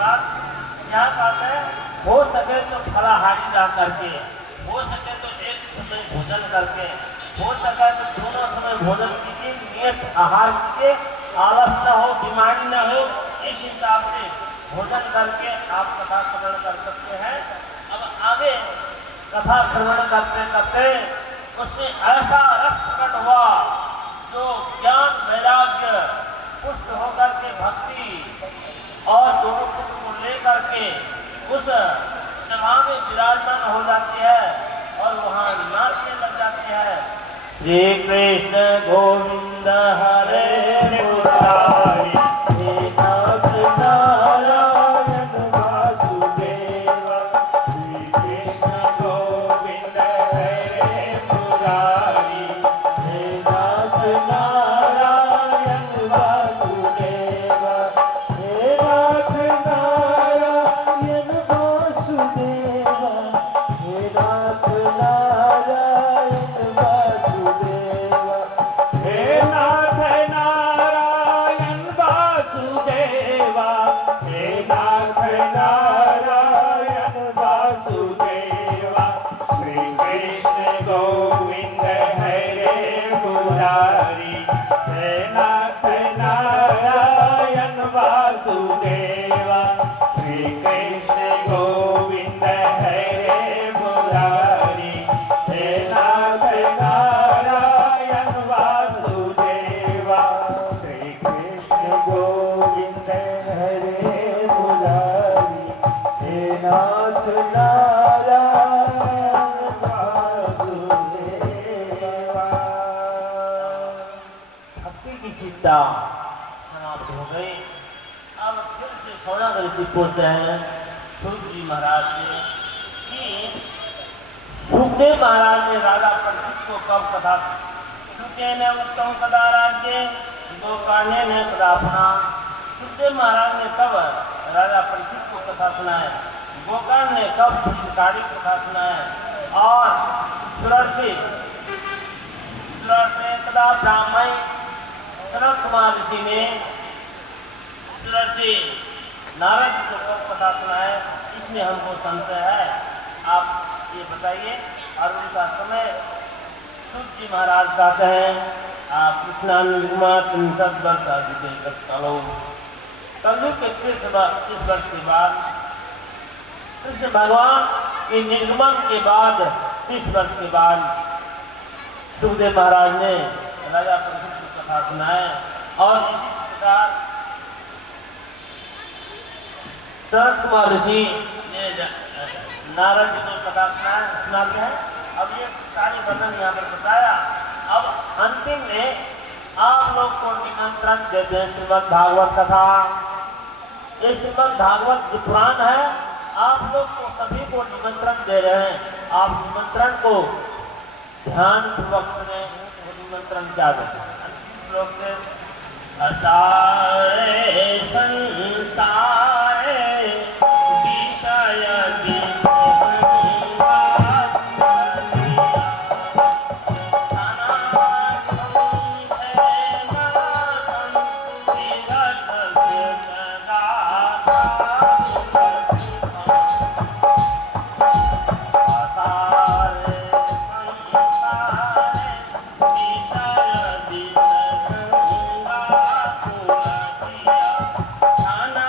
बाद क्या कहते हैं, हो सके तो फलाहारी जा करके, हो सके तो एक समय भोजन करके, हो सके तो दोनों समय भोजन कीजिए, नियत आहार कीजिए, आलस न हो, बीमारी न हो, इस हिसाब से भोजन करके आप कथा श्रवण कर सकते हैं। अब आगे कथा श्रवण करते करते उसमें ऐसा रस प्रकट हुआ जो ज्ञान वैराग्य पुष्ट होकर के भक्ति और दोनों पुत्र को लेकर के उस सभा में विराजमान हो जाती है और वहां नाचने लग जाती है। श्री कृष्ण गोविंद हरे मुरारी, हे नाथ नारायण वासुदेव। श्री कृष्ण गोविंद हरे मुरारी, हे नाथ नारायण वासुदेव। हे नाथ नारायण वासुदेव, हे नाथ नारायण वासुदेव। हे नाथ नारायण वासुदेव, हे नाथ नारायण वासुदेव। श्री कृष्ण गोविंद हरे मुरारी, हे नाथ नारायण वासुदेव। श्री कृष्ण गोविंद हरे मुरारी, हे नाथ नारायण वासुदेव। श्री कृष्ण गोविंद हरे मुरारी, हे नाथ नारायण वासुदेव। भक्ति की चिंता समाप्त हो गई। अब फिर से सौदागर ऋषि पूछते हैं सूत जी महाराज से कि सुखदेव महाराज ने राजा परीक्षित को कब कथा, सुखे ने उत्तम कदा राज्य, गोकाने ने कदापना। सुखदेव महाराज ने कब राजा परीक्षित को कथा सुनाए, गोकर्ण ने कब हितकारी कथा सुनाए, और सुरर्षि कदा ब्राह्मण सनत कुमार ऋषि ने सुरर्षि नारद को कब कथा सुनाए, इसमें हमको संशय है। आप ये बताइए। और उनका समय सूत जी महाराज कहते हैं कृष्णानुगमा 63 वर्ष आदि कालो। कलयुग के 30 वर्ष के बाद कृष्ण भगवान के निर्गमन के बाद 30 वर्ष के बाद सुखदेव महाराज ने राजा परीक्षित को कथा सुनाए। और इसी प्रकार सनत कुमार ऋषि ने नारद जी को कथा सुनाते हैं। अब ये सारी वर्णन यहाँ पर बताया। अब अंतिम में आप लोग को निमंत्रण देते हैं श्रीमद् भागवत कथा। ये श्रीमद् भागवत जो पुराण है, आप लोग को सभी को निमंत्रण दे रहे हैं। आप निमंत्रण को ध्यान पूर्वक सुने। निमंत्रण क्या देते हैं? अंतिम श्लोक से असारे संसारे विषय खाना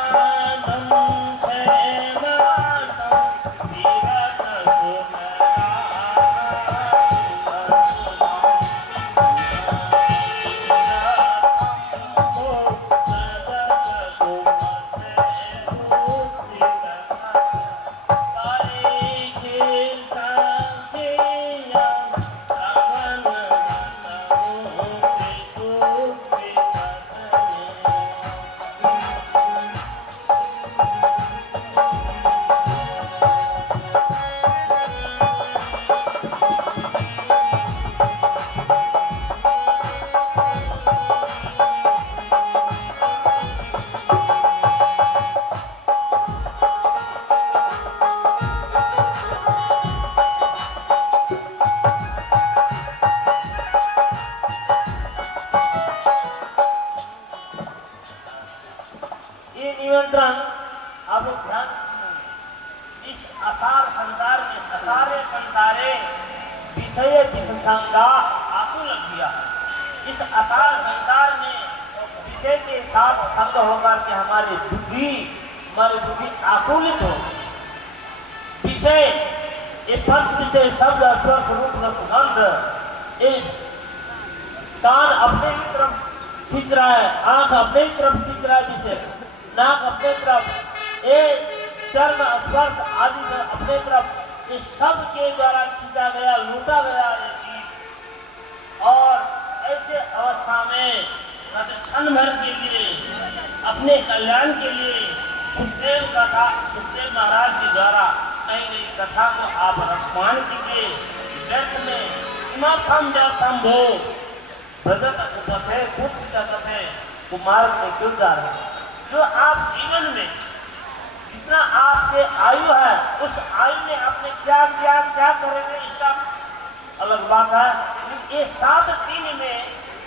आप लोग ध्यान से सुनेंगे। इस असार संसार में असारे संसारे विषय विशेषंगा आकुल किया। इस असार संसार में विषय के साथ संग होकर के हमारी बुद्धि आकुलित हो। विषय ये पंच विषय शब्द स्पर्श रूप रसगंध, ये कान अपने ही तरफ खींच रहा है, आंख अपने ही तरफ खींच रहा है विषय, नाक अपने तरफ, ये चर्म स्पर्श आदि से अपने तरफ, ये सब के द्वारा खींचा गया लूटा गया ये जीव। और ऐसे अवस्था में क्षण भर के लिए अपने कल्याण के लिए सुखदेव महाराज के द्वारा कही गई कथा को आप रसपान कीजिए। व्यर्थ में किमर्थम व्यर्थम भो ब्रजत उपथे कुत्सितथे कुमार्ग में क्यों जा रहे हैं। जो आप जीवन में जितना आपके आयु है उस आयु में आपने क्या किया, क्या करेंगे, इसका अलग बात है। ये 7 दिन में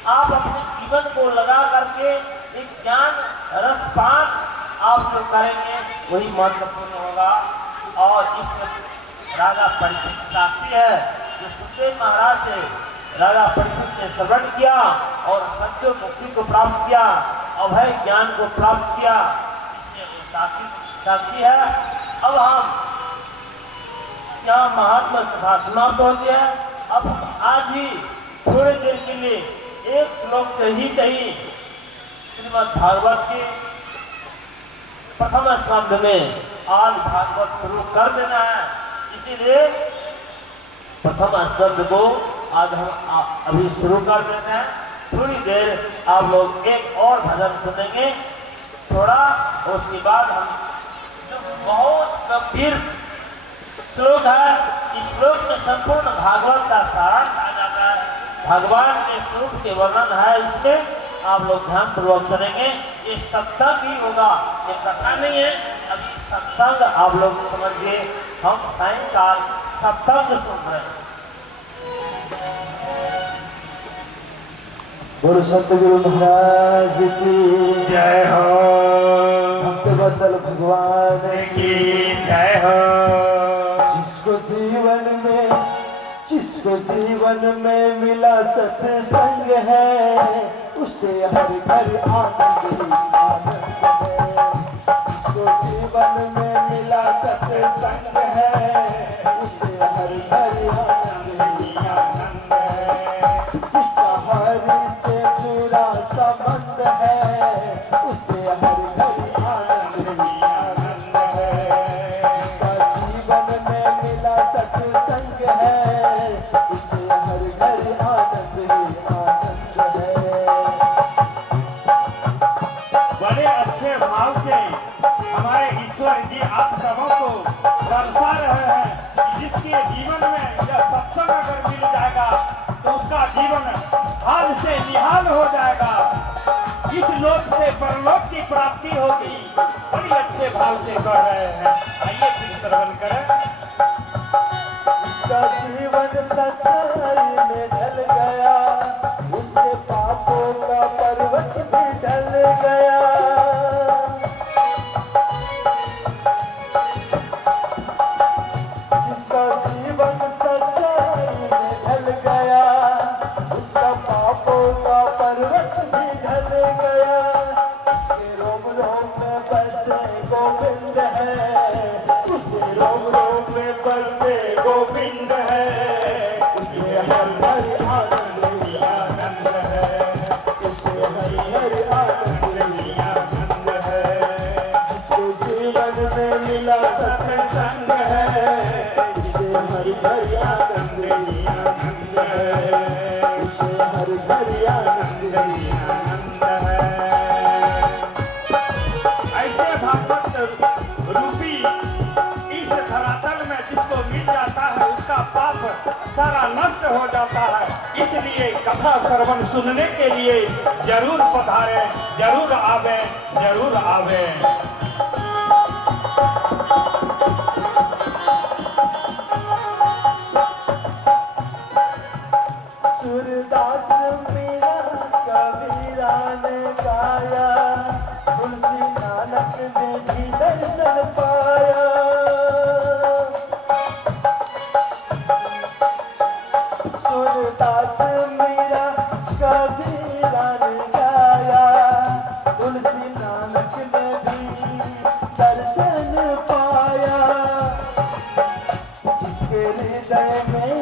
आप अपने जीवन को लगा करके एक ज्ञान रसपान आप जो करेंगे वही महत्वपूर्ण होगा। और इसमें राजा परीक्षित साक्षी है, जो सुखदेव महाराज से राजा परीक्षित ने श्रवण किया और सत्य मुक्ति को प्राप्त किया, अभय ज्ञान को प्राप्त किया, इसमें वो साक्षी है। अब हम यहाँ महात्मा कथा समाप्त हो गया है। अब हम आज ही थोड़ी देर के लिए एक श्लोक से ही सही श्रीमद् भागवत के प्रथम स्कंध में आज भागवत शुरू कर देना है। इसीलिए प्रथम स्कंध को आज हम अभी शुरू कर देते हैं। थोड़ी देर आप लोग एक और भजन सुनेंगे थोड़ा, उसके बाद हम जो बहुत गंभीर श्लोक है, इस श्लोक में संपूर्ण भागवत का सारांश आ जाता है। भगवान के स्वरूप के वर्णन है, इसमें आप लोग ध्यान पूर्वक सुनेंगे। ये सत्संग ही होगा, ये कथा नहीं है। अभी सत्संग आप लोग समझिए, हम सायंकाल सत्संग सुन रहे हैं। गुरु सतगुरु महाराज की जय हो, भक्त वत्सल भगवान की जय हो। जिसको जीवन में मिला सत्संग है, उसे हर घर आनंद ही आनंद है। जिसको जीवन में मिला सत्संग है, उसे हर घर आनंद ही आनंद है। जिसका हरि से जुड़ा संबंध है, उसे हर घर आनंद ही आनंद है। जिसका जीवन में मिला सत्संग है, उसे हर घर आनंद ही आनंद है। बड़े अच्छे भाव से हमारे ईश्वर जी आप सबों को दर्शा रहे हैं कि जिसके जीवन में यह सत्संग अगर मिल जाएगा तो उसका जीवन हाल से निहाल हो जाएगा, इस लोक से परलोक की प्राप्ति होगी। बड़ी अच्छे भाव से कर रहे हैं, आइए फिर श्रवण करें। उसका जीवन सच्चाई में ढल गया, उसके पापों का पर्वत भी ढल गया। जिसका जीवन सच्चाई में ढल गया, उसका पापों का पर्वत भी ढल गया। उसके रोम रोम में बसे गोविंद है, उसे रोम रोम में बसे गोविंद है। उसे हर हर आनंद ही आनंद है, उसे हर हर आनंद ही आनंद है। जिसको जीवन में मिला सत्संग है, उसे हर हर आनंद ही आनंद है, उसे हर हर आनंद ही आनंद है। ऐसे भागवत रूपी इस धरातल में जिसको मिल जाता है उसका पाप सारा नष्ट हो जाता है। इसलिए कथा श्रवण सुनने के लिए जरूर पधारे, जरूर आवे, जरूर आवे। सूरदास मीरा कबीरा ने गाया, तुलसी नानक ने भी दर्शन मीरा ने गाया, तुलसी नानक ने भी दर्शन पाया। जिसके हृदय में